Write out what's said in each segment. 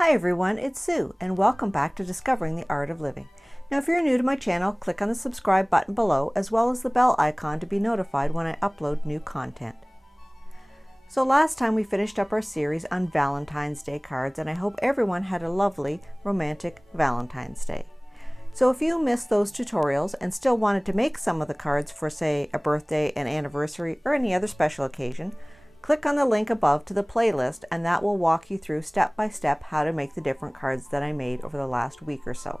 Hi everyone, it's Sue and welcome back to Discovering the Art of Living. Now if you're new to my channel, click on the subscribe button below as well as the bell icon to be notified when I upload new content. So last time we finished up our series on Valentine's Day cards and I hope everyone had a lovely romantic Valentine's Day. So if you missed those tutorials and still wanted to make some of the cards for say a birthday, an anniversary, or any other special occasion, click on the link above to the playlist and that will walk you through step by step how to make the different cards that I made over the last week or so.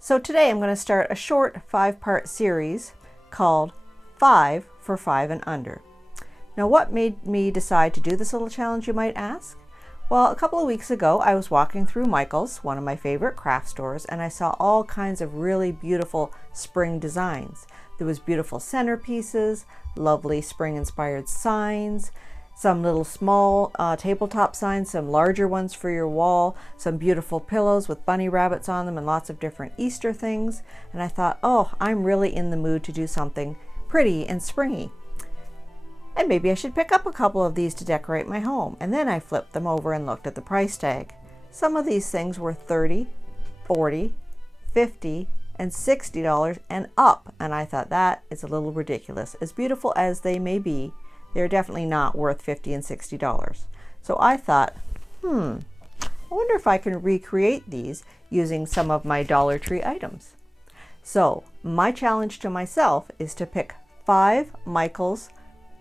So today I'm going to start a short 5-part series called 5 for 5 and Under. Now what made me decide to do this little challenge, you might ask? Well, a couple of weeks ago I was walking through Michael's, one of my favorite craft stores, and I saw all kinds of really beautiful spring designs. There was beautiful centerpieces, lovely spring-inspired signs, some little small tabletop signs, some larger ones for your wall, some beautiful pillows with bunny rabbits on them and lots of different Easter things. And I thought, oh, I'm really in the mood to do something pretty and springy. And maybe I should pick up a couple of these to decorate my home. And then I flipped them over and looked at the price tag. Some of these things were $30, $40, $50, and $60 and up. And I thought that is a little ridiculous. As beautiful as they may be, they're definitely not worth $50 and $60. So I thought, I wonder if I can recreate these using some of my Dollar Tree items. So my challenge to myself is to pick 5 Michael's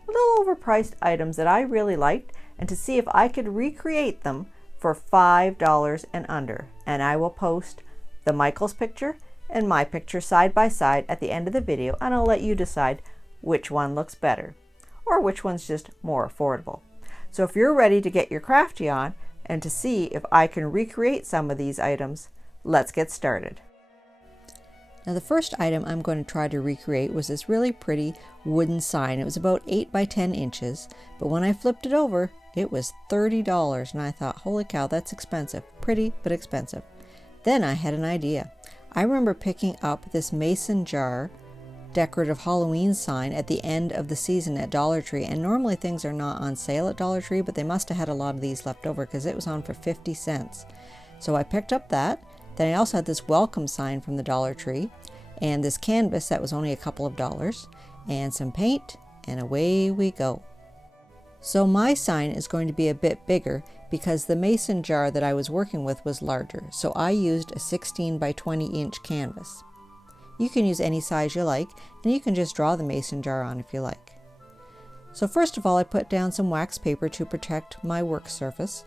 a little overpriced items that I really liked and to see if I could recreate them for $5 and under. And I will post the Michael's picture and my picture side by side at the end of the video, and I'll let you decide which one looks better or which one's just more affordable. So if you're ready to get your crafty on and to see if I can recreate some of these items, let's get started. Now the first item I'm going to try to recreate was this really pretty wooden sign. It was about 8 by 10 inches, but when I flipped it over, it was $30, and I thought, holy cow, that's expensive. Pretty, but expensive. Then I had an idea. I remember picking up this mason jar decorative Halloween sign at the end of the season at Dollar Tree, and normally things are not on sale at Dollar Tree, but they must have had a lot of these left over because it was on for 50 cents. So I picked up that. Then I also had this welcome sign from the Dollar Tree and this canvas that was only a couple of dollars and some paint, and away we go. So my sign is going to be a bit bigger because the mason jar that I was working with was larger. So I used a 16 by 20 inch canvas. You can use any size you like, and you can just draw the mason jar on if you like. So first of all, I put down some wax paper to protect my work surface.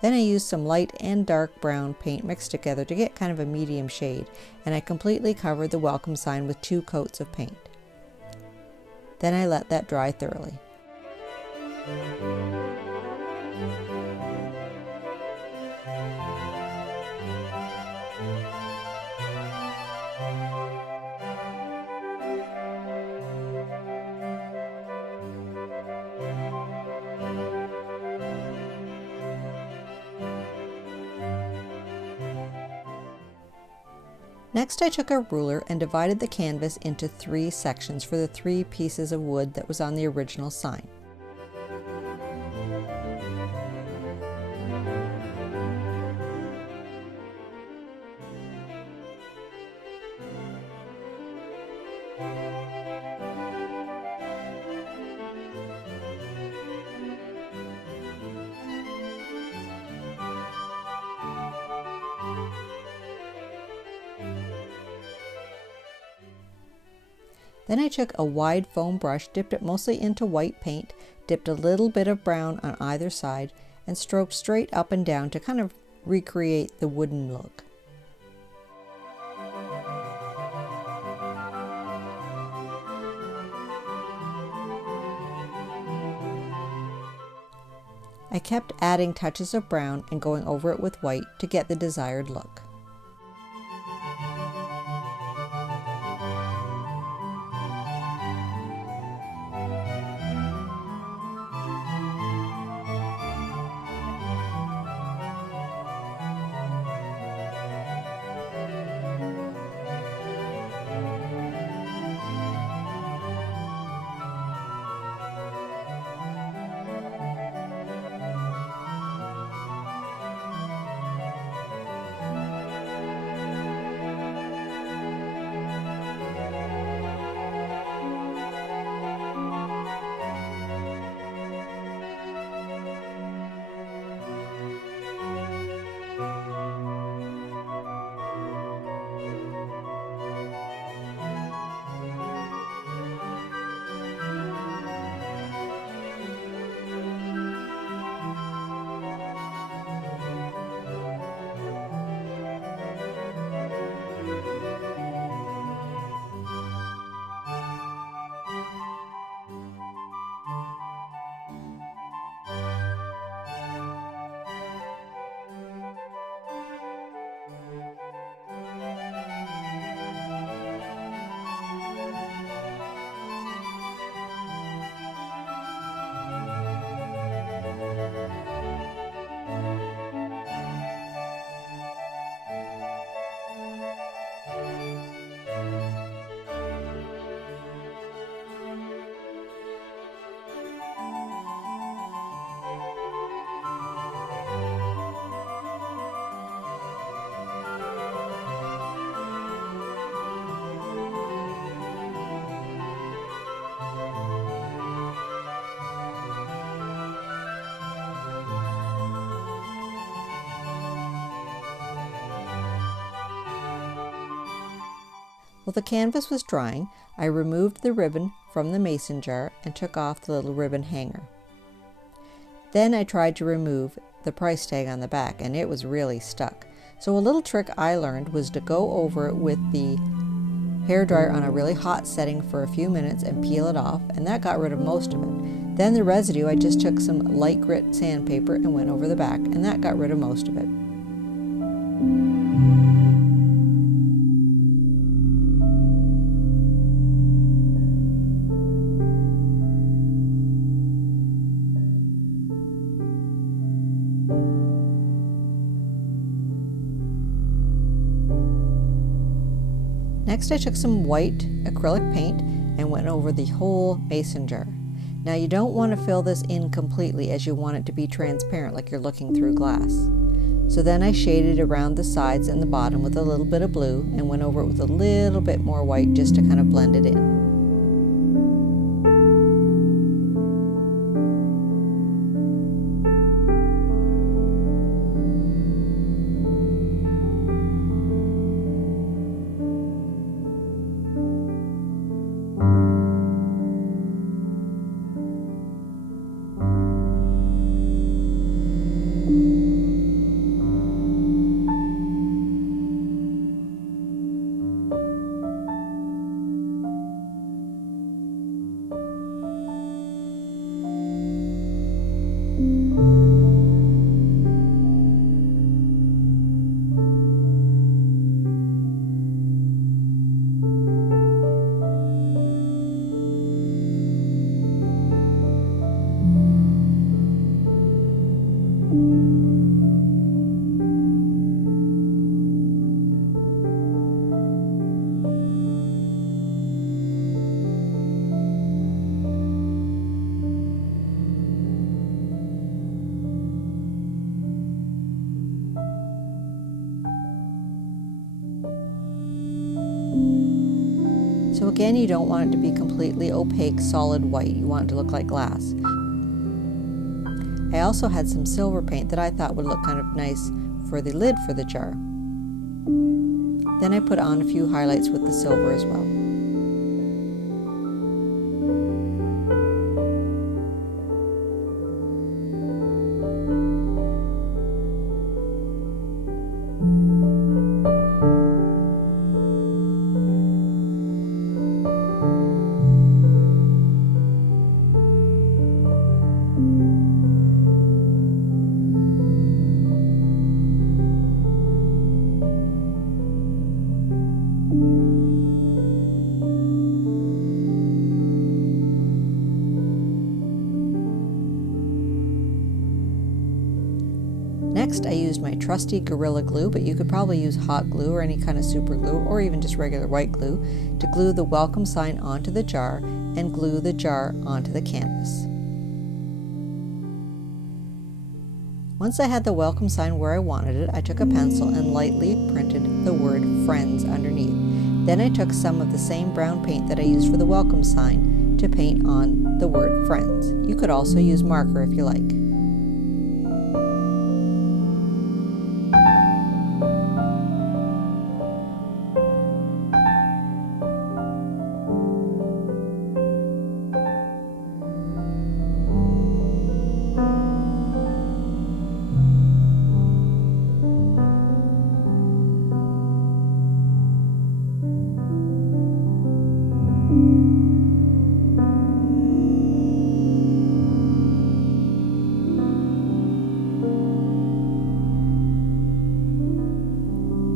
Then I used some light and dark brown paint mixed together to get kind of a medium shade, and I completely covered the welcome sign with 2 coats of paint. Then I let that dry thoroughly. Next I took a ruler and divided the canvas into 3 sections for the 3 pieces of wood that was on the original sign. Then I took a wide foam brush, dipped it mostly into white paint, dipped a little bit of brown on either side, and stroked straight up and down to kind of recreate the wooden look. I kept adding touches of brown and going over it with white to get the desired look. While the canvas was drying, I removed the ribbon from the mason jar and took off the little ribbon hanger. Then I tried to remove the price tag on the back, and it was really stuck. So a little trick I learned was to go over it with the hairdryer on a really hot setting for a few minutes and peel it off, and that got rid of most of it. Then the residue, I just took some light grit sandpaper and went over the back, and that got rid of most of it. Next, I took some white acrylic paint and went over the whole mason jar. Now you don't want to fill this in completely, as you want it to be transparent like you're looking through glass. So then I shaded around the sides and the bottom with a little bit of blue and went over it with a little bit more white just to kind of blend it in. So again, you don't want it to be completely opaque, solid white. You want it to look like glass. I also had some silver paint that I thought would look kind of nice for the lid for the jar. Then I put on a few highlights with the silver as well. Next, I used my trusty Gorilla Glue, but you could probably use hot glue or any kind of super glue, or even just regular white glue, to glue the welcome sign onto the jar and glue the jar onto the canvas. Once I had the welcome sign where I wanted it, I took a pencil and lightly printed the word Friends underneath. Then I took some of the same brown paint that I used for the welcome sign to paint on the word Friends. You could also use marker if you like.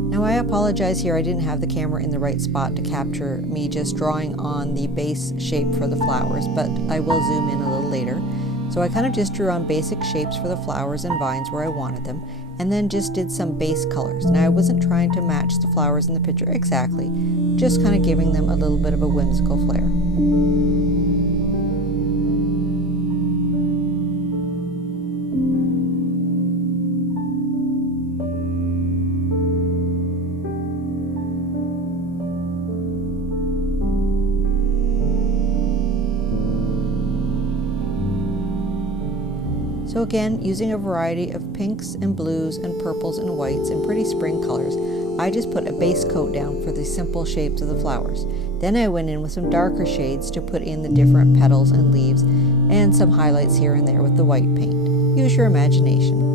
Now I apologize here, I didn't have the camera in the right spot to capture me just drawing on the base shape for the flowers, but I will zoom in a little later. So I kind of just drew on basic shapes for the flowers and vines where I wanted them, and then just did some base colors. Now I wasn't trying to match the flowers in the picture exactly, just kind of giving them a little bit of a whimsical flair. So again, using a variety of pinks and blues and purples and whites and pretty spring colors, I just put a base coat down for the simple shapes of the flowers. Then I went in with some darker shades to put in the different petals and leaves and some highlights here and there with the white paint. Use your imagination.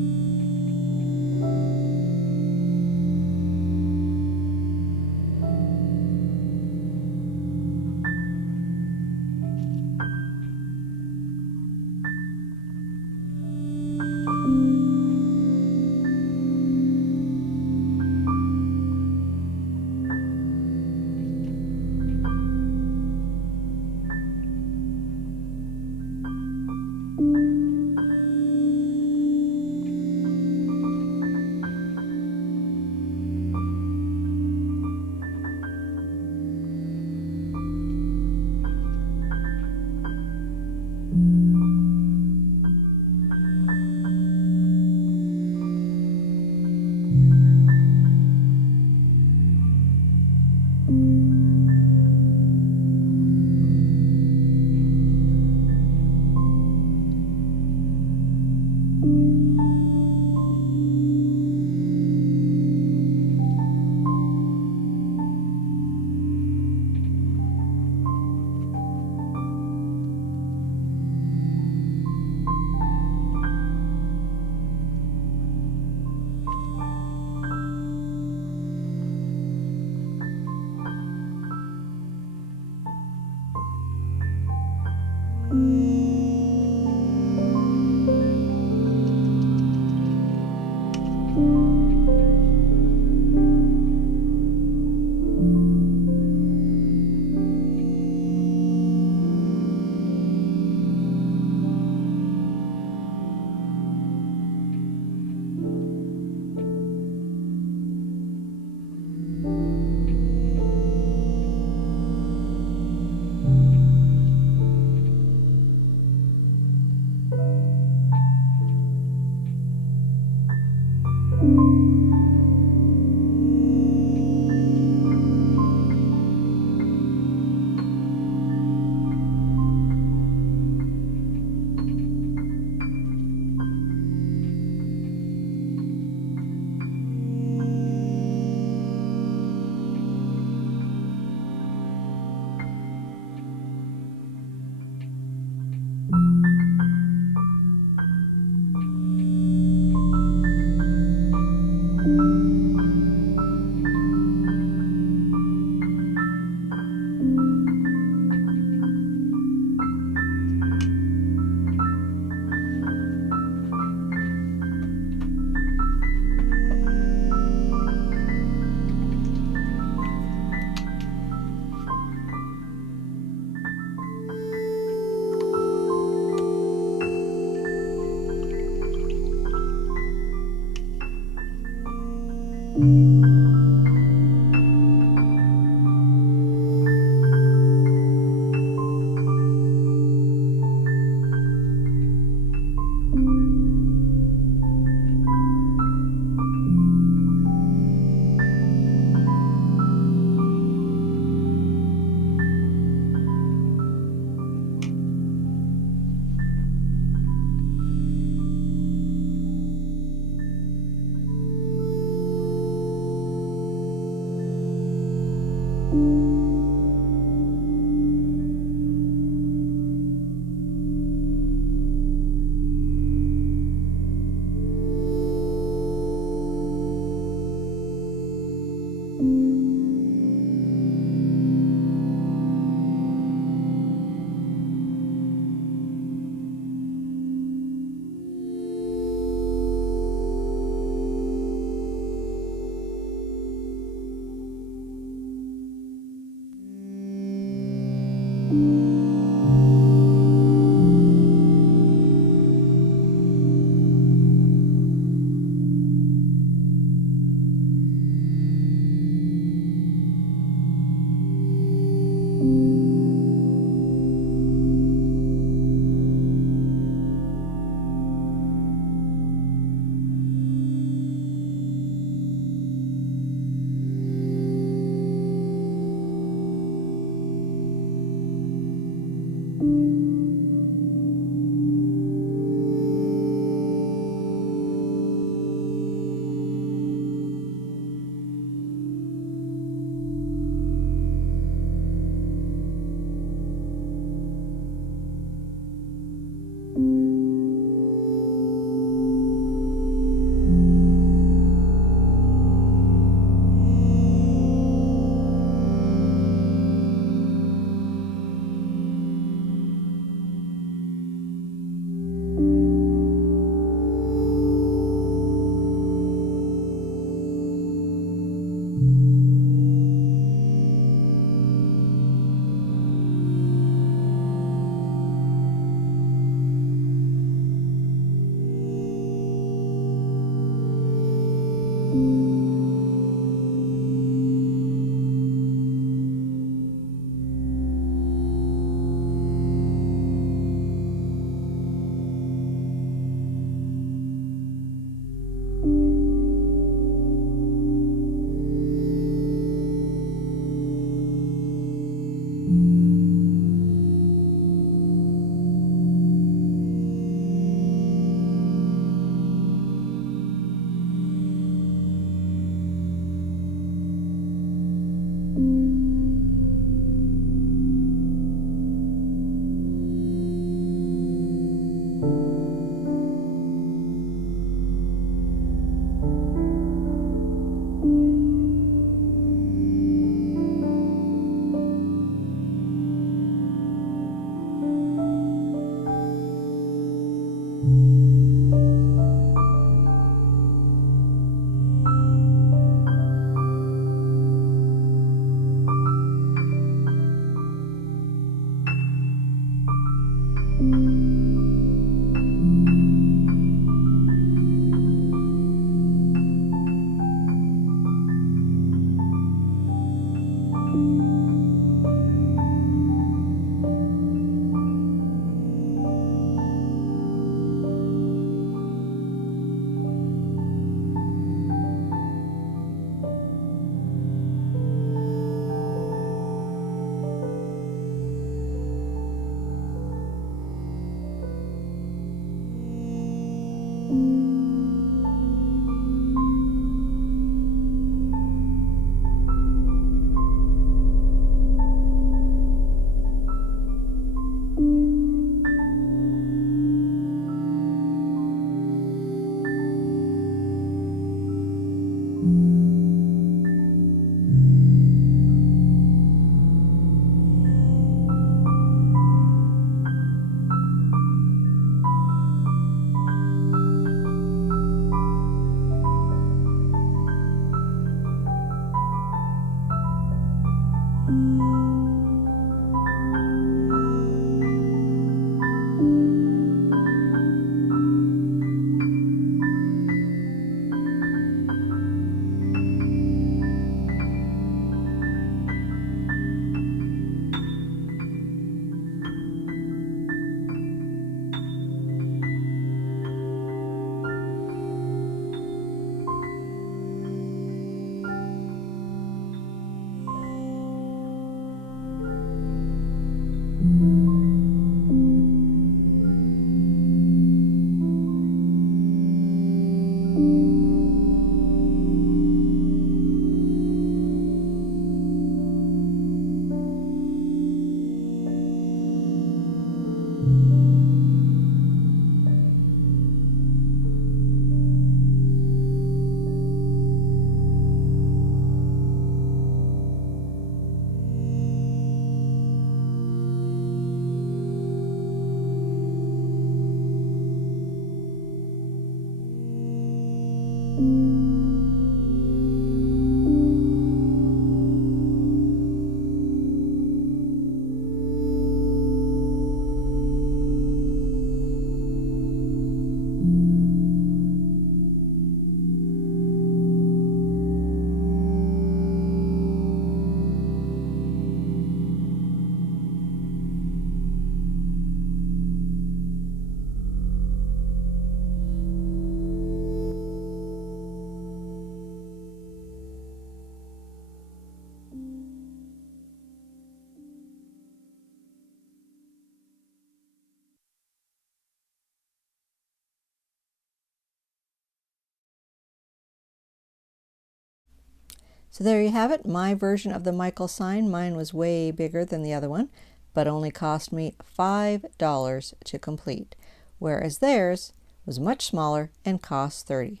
So there you have it, my version of the Michael sign. Mine was way bigger than the other one, but only cost me $5 to complete, whereas theirs was much smaller and cost $30.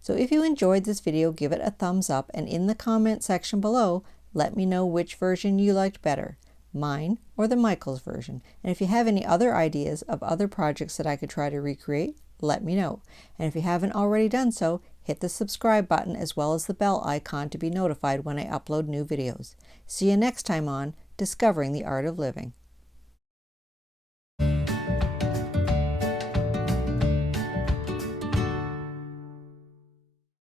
So if you enjoyed this video, give it a thumbs up, and in the comment section below, let me know which version you liked better, mine or the Michael's version. And if you have any other ideas of other projects that I could try to recreate, let me know. And if you haven't already done so, hit the subscribe button as well as the bell icon to be notified when I upload new videos. See you next time on Discovering the Art of Living.